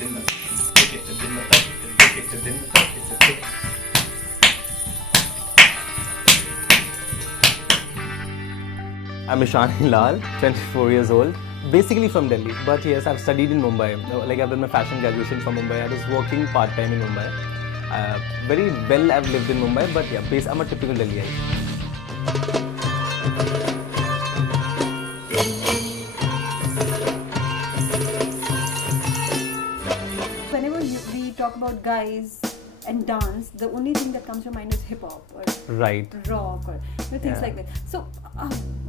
I'm Eshan Hilal, 24 years old, basically from Delhi. But yes, I've studied in Mumbai. Like I've done my fashion graduation from Mumbai. I was working part-time in Mumbai. Very well I've lived in Mumbai, but yeah, I'm a typical Delhiite. Whenever we talk about guys and dance, the only thing that comes to mind is hip hop or Right. rock or things like that. So,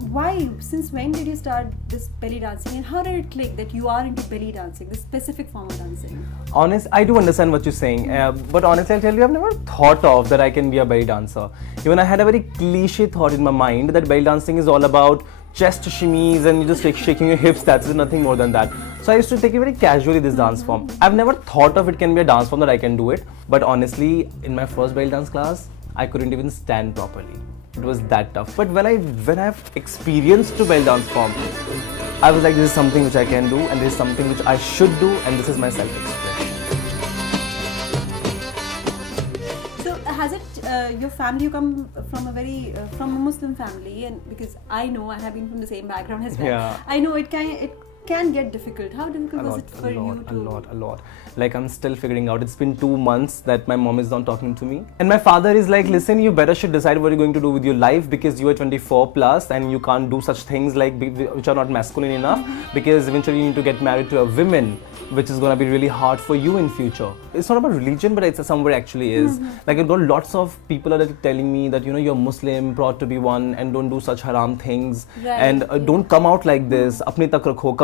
why? Since when did you start this belly dancing, and how did it click that you are into belly dancing, this specific form of dancing? I do understand what you're saying, but honestly, I'll tell you, I've never thought of that I can be a belly dancer. Even I had a very cliche thought in my mind that belly dancing is all about chest shimmies and you just shaking your hips. That's it, nothing more than that. So I used to take it very casually, this dance form. I've never thought of it can be a dance form that I can do it. But honestly, in my first belly dance class, I couldn't even stand properly. It was that tough. But when I've experienced to belly dance form, I was like, this is something which I can do, and this is something which I should do, and this is my self-expression. So, has it your family? You come from a very from a Muslim family, and because I know I have been from the same background as well. Yeah. I know it can get difficult. How difficult was it for you to? A lot. Like I'm still figuring out. It's been 2 months that my mom is not talking to me. And my father is like, listen, you better should decide what you're going to do with your life because you are 24 plus and you can't do such things like which are not masculine enough because eventually you need to get married to a woman, which is going to be really hard for you in future. It's not about religion, but it's somewhere actually is. Like I've got lots of people are telling me that, you know, you're Muslim, proud to be one, and don't do such haram things. Right. And don't come out like this. Apne tak rakho.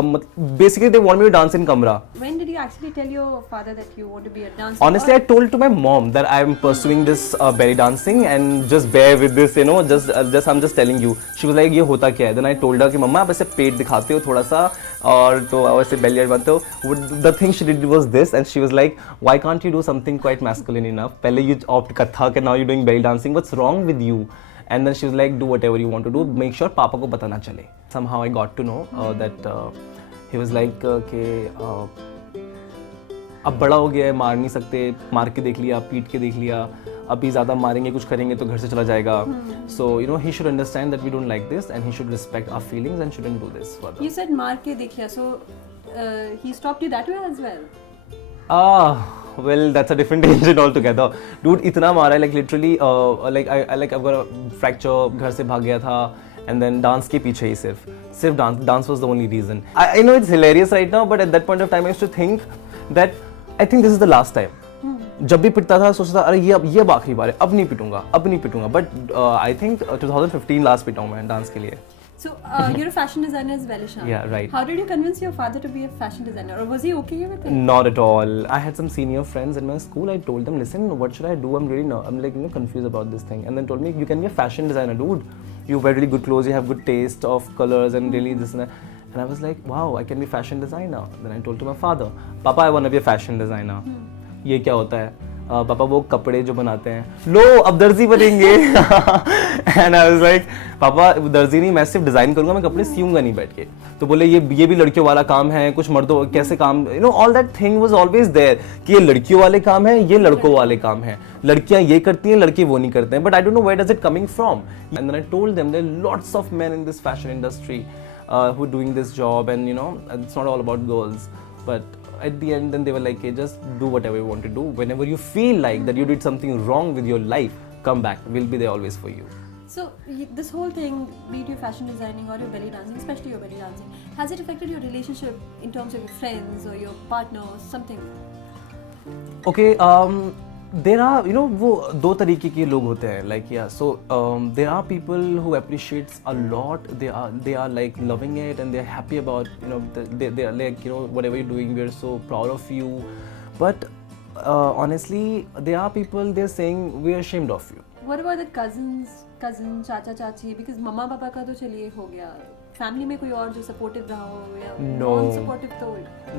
Basically, they want me to dance in Kamra. When did you actually tell your father that you want to be a dancer? Honestly, I told to my mom that I'm pursuing this belly dancing and just bear with this, you know, I'm just telling you. She was like, ये होता क्या है? Then I told her कि मम्मा आप ऐसे पेट दिखाते हो थोड़ा सा और तो ऐसे belly बनते हो. The thing she did was this, and she was like, why can't you do something quite masculine enough? पहले you opt Kathak and now you're doing belly dancing. What's wrong with you? And then she was like, do whatever you want to do. Make sure पापा को पता ना चले. Somehow I got to know that he was like कि अब बड़ा हो गया है, मार नहीं सकते, मार के देख लिया, पीट के देख लिया, अभी ज़्यादा मारेंगे कुछ करेंगे तो घर से चला जाएगा. So you know he should understand that we don't like this and he should respect our feelings and shouldn't do this further. You said मार के देख लिया, so he stopped you that way as well? Well, that's a different tangent altogether. Dude, इतना मारा है, like literally, I've got a fracture, घर से भाग गया था, and then dance के पीछे ही सिर्फ dance was the only reason. I know it's hilarious right now, but at that point of time I used to think that I think this is the last time. जब भी पिटता था सोचता था अरे ये अब आखिरी बार है, अब नहीं पिटूंगा. But I think 2015 last पिटा हूँ मैं डांस के लिए. So you're a fashion designer as well, Eshan. Yeah, right. How did you convince your father to be a fashion designer, or was he okay with it? Not at all. I had some senior friends in my school. I told them, listen, what should I do? I'm like confused about this thing. And then told me, you can be a fashion designer, dude. You wear really good clothes. You have good taste of colors and really this and that. And I was like, wow, I can be fashion designer. Then I told to my father, Papa, I want to be a fashion designer. ये क्या होता है? पापा वो कपड़े जो बनाते हैं, लो अब दर्जी बनेंगे. And I was like, पापा दर्जी नहीं, मैं सिर्फ डिजाइन करूंगा, मैं कपड़े सीऊंगा नहीं बैठ के. तो बोले ये भी लड़कियों वाला काम है, कुछ मर्दों कैसे काम, you know, all that thing was always there कि ये लड़कियों वाले काम है, ये लड़कों वाले काम है, लड़कियां ये करती हैं, लड़के वो नहीं करते हैं. But I don't know where does it coming from. And then I told them there are lots of men in this fashion industry who are doing this job, and you know, it's not all about girls. But at the end, then they were like, hey, just do whatever you want to do. Whenever you feel like that you did something wrong with your life, come back. We'll be there always for you. So this whole thing, be it your fashion designing or your belly dancing, especially your belly dancing, has it affected your relationship in terms of your friends or your partner or something? Okay, there are, you know, वो दो तरीके के लोग होते हैं, like yeah. So there are people who appreciates a lot. They are like loving it and they're happy about, you know, they are like, you know, whatever you're doing, we're so proud of you. But honestly, there are people they're saying we're ashamed of you. What about the cousin, चाचा चाची? Because मम्मा पापा का तो चलिए हो गया. Family में कोई और जो supportive रहा हो या non-supportive तो?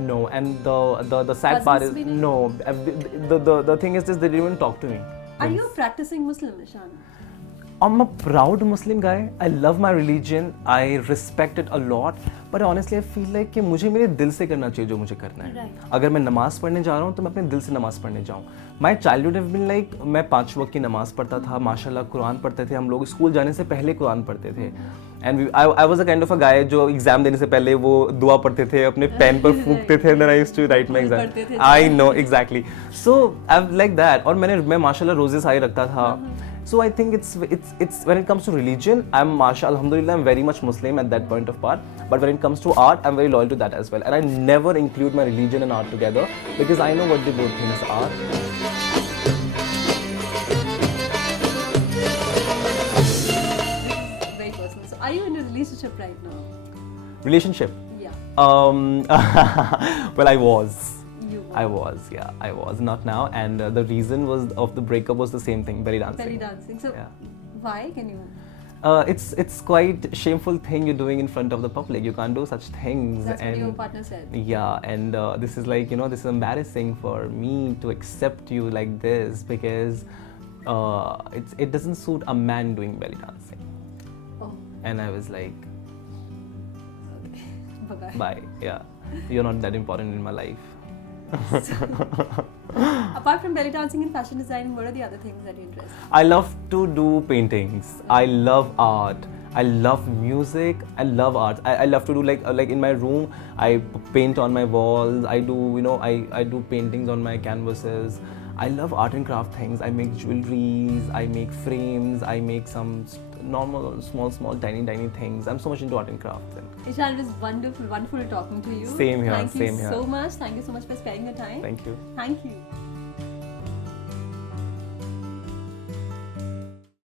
No, and the sad part is no. The thing is this, they didn't even talk to me. Are you a practicing Muslim, Eshan? I'm a proud Muslim guy. I love my religion. I respect it a lot. But honestly, I feel like कि मुझे मेरे दिल से करना चाहिए जो मुझे करना है. Right. अगर मैं नमाज़ पढ़ने जा रहा हूँ तो मैं अपने दिल से नमाज़ पढ़ने जाऊँ. My childhood have been like मैं 5 वक्त की नमाज़ पढ़ता था. माशाल्लाह कुरान पढ़ते थे हम लोग. स्कूल जाने से पहले कुरान पढ़ते थे. And I was a kind of a guy जो एग्जाम देने से पहले वो दुआ पढ़ते थे, अपने पेन पर फूंकते थे. Then I used to write my exam. I know exactly. So I'm like that. और मैं माशाल्लाह रोज़े सारे रखता था. So I think it's when it comes to religion, I'm mashallah, alhamdulillah, I'm very much Muslim at that point of part. But when it comes to art, I'm very loyal to that as well. And I never include my religion and art together because I know what the both things are. Very personal. So are you in a relationship right now? Relationship? Yeah. Well, I was. I was not now, and the reason of the breakup was the same thing, belly dancing. Belly dancing. So Yeah. why can you? It's quite shameful thing you're doing in front of the public. You can't do such things. That's what and your partner said. Yeah, and this is like, this is embarrassing for me to accept you like this because it doesn't suit a man doing belly dancing. Oh. And I was like, Okay. Bye. bye. Yeah, you're not that important in my life. Apart from belly dancing and fashion design, what are the other things that you interest in? I love to do paintings. I love art. I love music. I love art. I love to do like in my room. I paint on my walls. I do I do paintings on my canvases. I love art and craft things. I make jewelries. I make frames. I make some normal small tiny things. I'm so much into art and crafts. Eshan, it was wonderful talking to you. Same here. Thank you Same here. so much. Thank you so much for sparing your time. Thank you. Thank you.